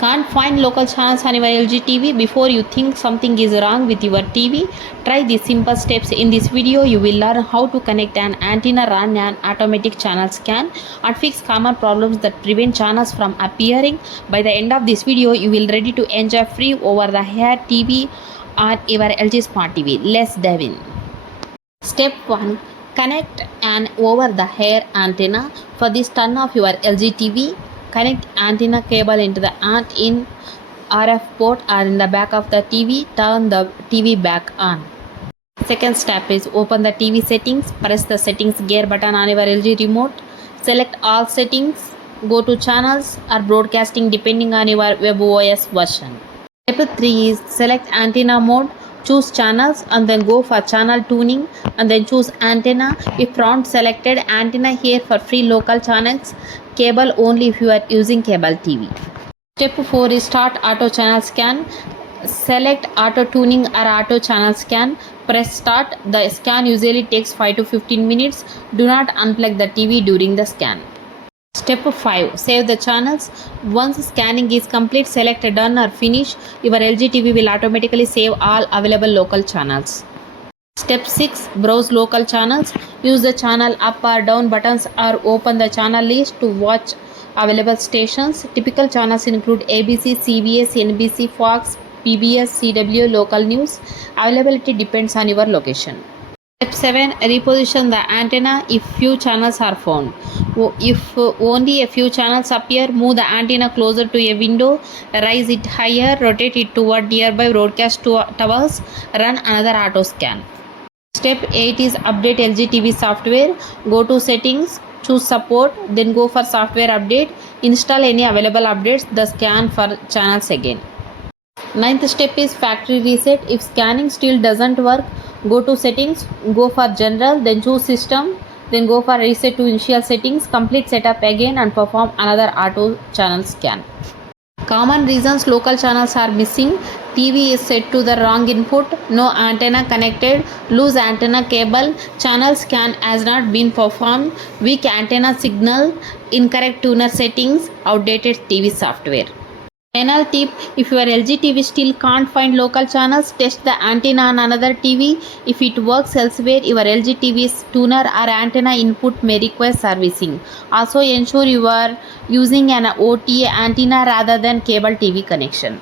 Can't find local channels on your LG TV? Before you think something is wrong with your TV, try these simple steps. In this video, you will learn how to connect an antenna, run an automatic channel scan, and fix common problems that prevent channels from appearing. By the end of this video, you will ready to enjoy free over-the-air TV on your LG Smart TV. Let's dive in. Step 1. Connect an over-the-air antenna. For this, turn off your LG TV. Connect antenna cable into the in RF port or in the back of the TV. Turn the TV back on. Second step is open the TV settings. Press the settings gear button on your LG remote. Select all settings. Go to channels or broadcasting depending on your webOS version. Step 3 is select antenna mode. Choose channels and then go for channel tuning and then choose antenna. If not selected, antenna here for free local channels. Cable only if you are using cable TV. Step 4 is start auto channel scan. Select auto tuning or auto channel scan. Press start. The scan usually takes 5 to 15 minutes. Do not unplug the TV during the scan. Step 5. Save the channels. Once scanning is complete, select done or finish. Your LG TV will automatically save all available local channels. Step 6. Browse local channels. Use the channel up or down buttons or open the channel list to watch available stations. Typical channels include ABC, CBS, NBC, Fox, PBS, CW, local news. Availability depends on your location. Step 7. Reposition the antenna if few channels are found. If only a few channels appear, move the antenna closer to a window, raise it higher, rotate it toward nearby broadcast towers, run another auto scan. Step 8 is update LG TV software. Go to settings, choose support, then go for software update. Install any available updates, the scan for channels again. Ninth step is factory reset. If scanning still doesn't work, go to settings, go for general, then choose system, then go for reset to initial settings, complete setup again and perform another auto channel scan. Common reasons local channels are missing: TV is set to the wrong input, no antenna connected, loose antenna cable, channel scan has not been performed, weak antenna signal, incorrect tuner settings, outdated TV software. Final tip: if your LG TV still can't find local channels, test the antenna on another TV. If it works elsewhere, your LG TV's tuner or antenna input may require servicing. Also ensure you are using an OTA antenna rather than cable TV connection.